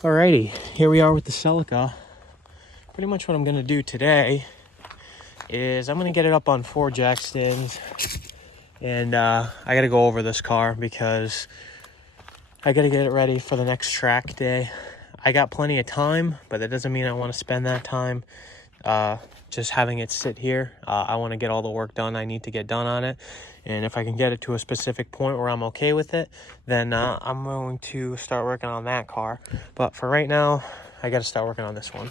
Alrighty, here we are with the Celica. Pretty much what I'm gonna do today is I'm gonna get it up on 4 jack stands, and I gotta go over this car because I gotta get it ready for the next track day. I got plenty of time, but that doesn't mean I want to spend that time just having it sit here. I want to get all the work done I need to get done on it, and if I can get it to a specific point where I'm okay with it, then I'm going to start working on that car. But for right now, I got to start working on this one.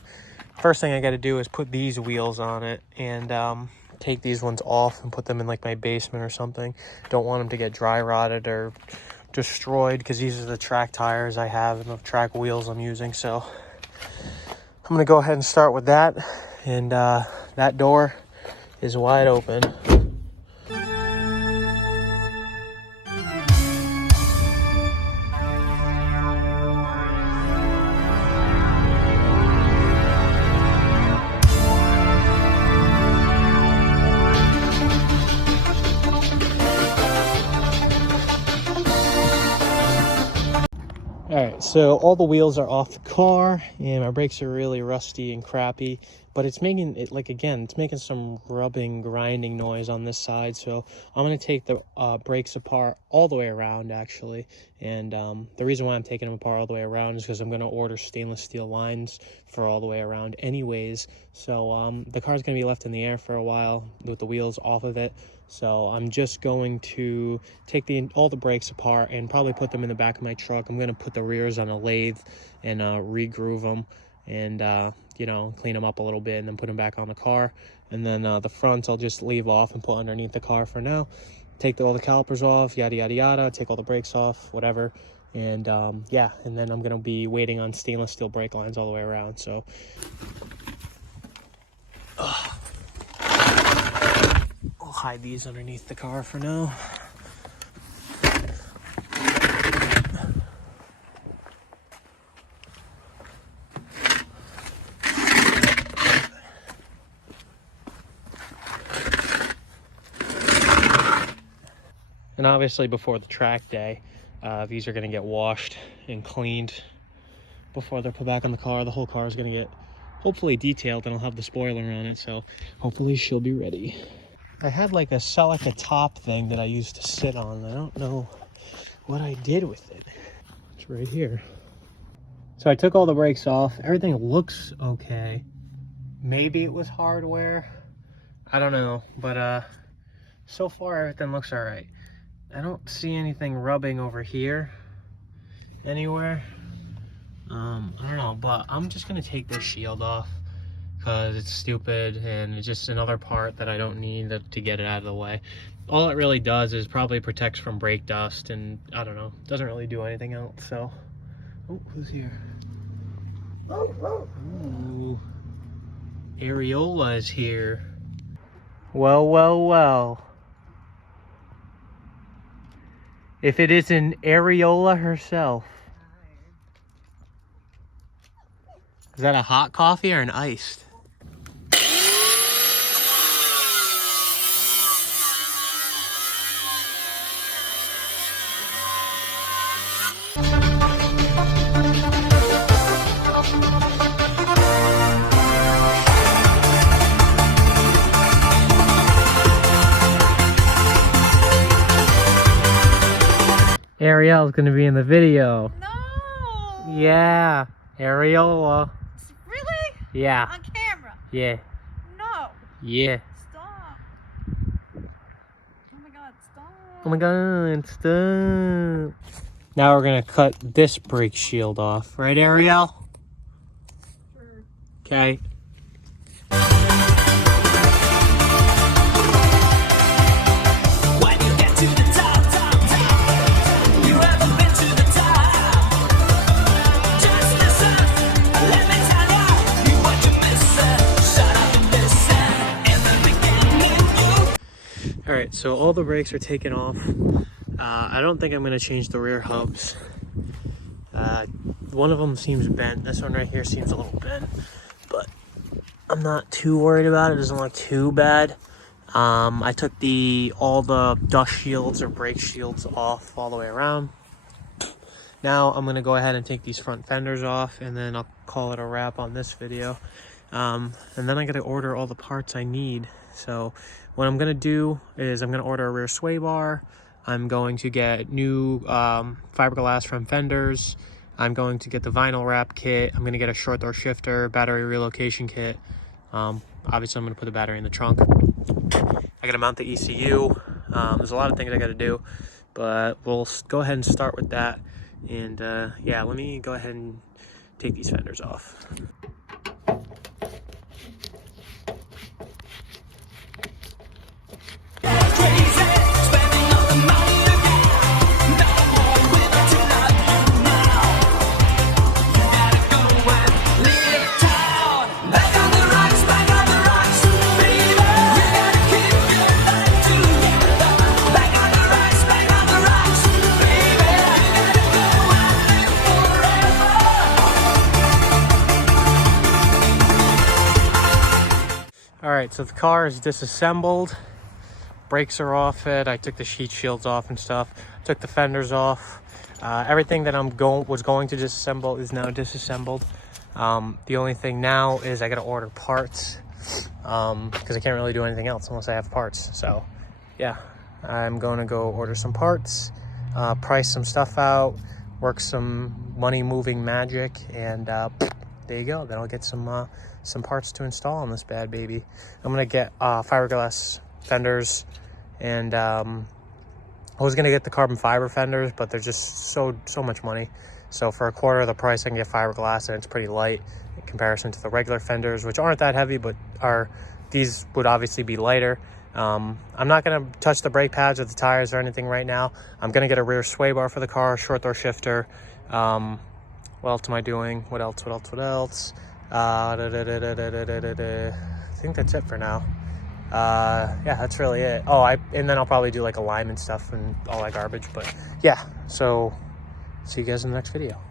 First thing I got to do is put these wheels on it and take these ones off and put them in like my basement or something. Don't want them to get dry rotted or destroyed because these are the track tires I have and the track wheels I'm using. So I'm gonna go ahead and start with that, and that door is wide open. Alright, so all the wheels are off the car, and my brakes are really rusty and crappy, but it's making it, like, again, it's making some rubbing, grinding noise on this side. So I'm going to take the brakes apart all the way around, actually. And the reason why I'm taking them apart all the way around is because I'm going to order stainless steel lines for all the way around anyways. So the car's going to be left in the air for a while with the wheels off of it. So I'm just going to take all the brakes apart and probably put them in the back of my truck. I'm going to put the rears on a lathe and re-groove them and, you know, clean them up a little bit and then put them back on the car. And then the fronts I'll just leave off and put underneath the car for now. Take all the calipers off, yada, yada, yada. Take all the brakes off, whatever. And, yeah, and then I'm going to be waiting on stainless steel brake lines all the way around. So I'll hide these underneath the car for now. And obviously before the track day, these are going to get washed and cleaned before they're put back on the car. The whole car is going to get hopefully detailed, and I'll have the spoiler on it, so hopefully she'll be ready. I had like a Celica top thing that I used to sit on. I don't know what I did with it. It's right here. So I took all the brakes off. Everything looks okay. Maybe it was hardware. I don't know, but so far everything looks all right. I don't see anything rubbing over here anywhere. I don't know, but I'm just gonna take this shield off because it's stupid and it's just another part that I don't need to get it out of the way. All it really does is probably protects from brake dust, and I don't know, doesn't really do anything else. So, oh, who's here? Ooh, Areola is here. Well, well, well. If it isn't Areola herself. Is that a hot coffee or an iced? Ariel's gonna be in the video. No! Yeah, Areola. Really? Yeah. On camera? Yeah. No. Yeah. Stop. Oh my god, stop. Oh my god, stop. Now we're gonna cut this brake shield off. Right, Ariel? Sure. Okay. Alright, so all the brakes are taken off. I don't think I'm going to change the rear hubs. One of them seems bent. This one right here seems a little bent, but I'm not too worried about it. It doesn't look too bad. I took all the dust shields or brake shields off all the way around. Now I'm gonna go ahead and take these front fenders off, and then I'll call it a wrap on this video. And then I gotta order all the parts I need. So what I'm gonna do is I'm gonna order a rear sway bar. I'm going to get new fiberglass from fenders. I'm going to get the vinyl wrap kit. I'm gonna get a short door shifter, battery relocation kit. Obviously I'm gonna put the battery in the trunk. I gotta mount the ECU. There's a lot of things I gotta do, but we'll go ahead and start with that. And yeah, let me go ahead and take these fenders off. All right, so the car is disassembled. Brakes are off it. I took the sheet shields off and stuff. Took the fenders off. Everything that was going to disassemble is now disassembled. The only thing now is I gotta order parts because I can't really do anything else unless I have parts. So yeah, I'm going to go order some parts, price some stuff out, work some money moving magic, and there you go. Then I'll get some parts to install on this bad baby. I'm gonna get fiberglass fenders, and I was gonna get the carbon fiber fenders, but they're just so much money. So for a quarter of the price, I can get fiberglass, and it's pretty light in comparison to the regular fenders, which aren't that heavy, but these would obviously be lighter. I'm not gonna touch the brake pads or the tires or anything right now. I'm gonna get a rear sway bar for the car, short door shifter. What else am I doing? What else? I think that's it for now. Yeah, that's really it. Oh, and then I'll probably do like a lime and stuff and all that garbage. But yeah, so see you guys in the next video.